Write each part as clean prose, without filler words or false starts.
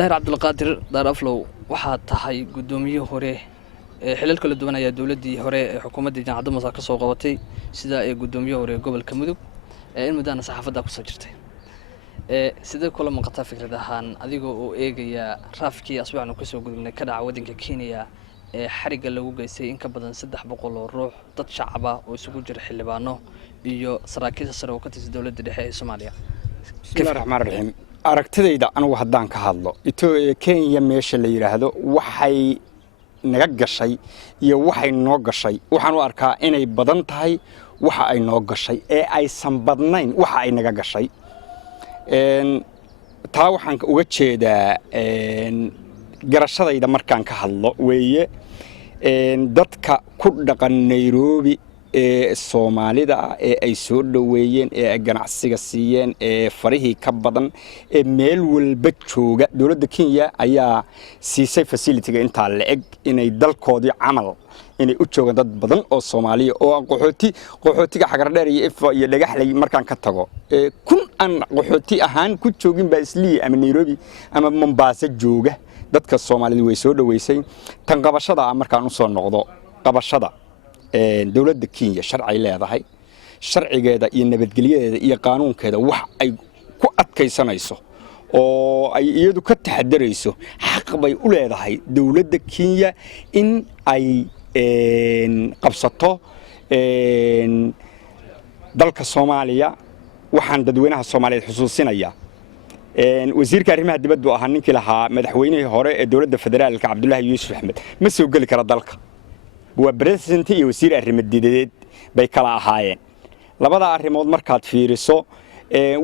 داهر عبد القادر دار أفلو waxaad tahay gudoomiye hore xilal kala duwan ayaa dawladii hore ee xukuumadda jaamacadda Masar ka soo qabatay sida ay gudoomiye hore gobolka Mudug in mudana saxaafadda ku soo jirtay sidee kula muuqata fikrad ahaan adigoo oo eegaya raafkii asbuucan ku soo gudubnay ka dhaca wadanka Kenya ee xariga lagu geysay in ka badan 300 oo ruux dad shacab ah oo isugu jira xildhibaano iyo saraakiil sare oo ka tirsan dawladda dhexe ee Soomaaliya bismillaahir rahmaanir rahiim aragtidayda anigu haddaan ka hadlo Kenya meesha la yiraahdo waxay naga gashay iyo waxay noo gashay waxaan u arkaa inay badan tahay waxa ay noo gashay ee aysan badnayn waxa ay naga gashay taa waxaan uga jeedaa garashadayda markaan ka hadlo weeye dadka ku dhaqan Nairobi ee Soomaalida ee ay soo dhaweeyeen ee ganacsiga siiyeen ee farihii ka badan ee meel walba jooga dawladda Kenya ayaa siisay facility-ga inta la eg inay dalkoodii camal inay u joogaan dad badan oo Soomaaliya oo qaxootiga xagar dheer iyo dhagaxlay markaan ka tago kun aan qaxooti ahaan ku joogin ba Islii ama Nairobi ama Mombasa jooga dadka Soomaalida way soo dhaweysay tan qabashada markaan u soo noqdo qabashada dawladda Kenya sharci leedahay sharcigeeda iyo nabadgelyadeeda iyo qaanuunkeeda wax ay ku adkaysanayso oo ay iyadu ka taxadarayso xaq bay u leedahay dawladda Kenya in ay qabsato dalka Soomaaliya waxaan dadweynaha Soomaaliyeed xusuusinaya wasiirka arrimaha dibadda ahaa ninkii lahaa madaxweynihii hore ee dawladda federaalka Cabdullaahi Yuusuf Axmed ma soo gali kara dalka waa president iyo wasiir arrimaha dibadda bay kala ahaayeen labada arrimood markaad fiiriso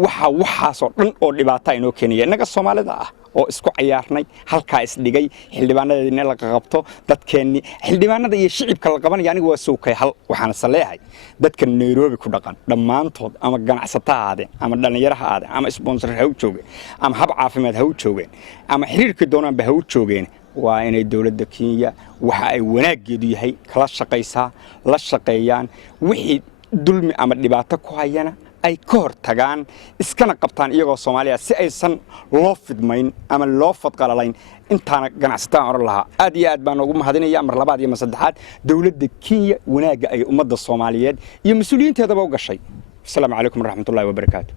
waxaas oo dhan oo dhibaato ay noo keenaya inaga Soomaalida ah oo isku ciyaarnay halka isdhigay xildhibaanadeena la qabto dadkeenni xildhibaanada iyo shicibka la qabanaya anigu waa soo kay hal waxaan saleeyahay dadka Nairobi ku dhaqan dhamaantood ama ganacsataade ama dhalinyarada ama sponsor ha u joogeen ama hab caafimaad ha u joogeen ama xiriirka doonaan ba ha u joogeen waa inay dawladda Kenya waxa ay wanaageedu yahay kala shaqaysaa la shaqeeyaan wixii dulmi ama dhibaato ku hayana ay ka hortagaan iskana qabtaan iyagoo Soomaaliya si aysan loo fidmayn ama loo fadqalalayn intaana ganacsataan oran lahaa aad iyo aad baan ugu mahadinayaa mar labaad iyo saddexaad dawladda Kenya wanaaga ay ummadda Soomaaliyeed iyo mas'uuliyiinteedaba u gashay. Assalaamu calaykum waraxmatullaahi wabarakaatuh.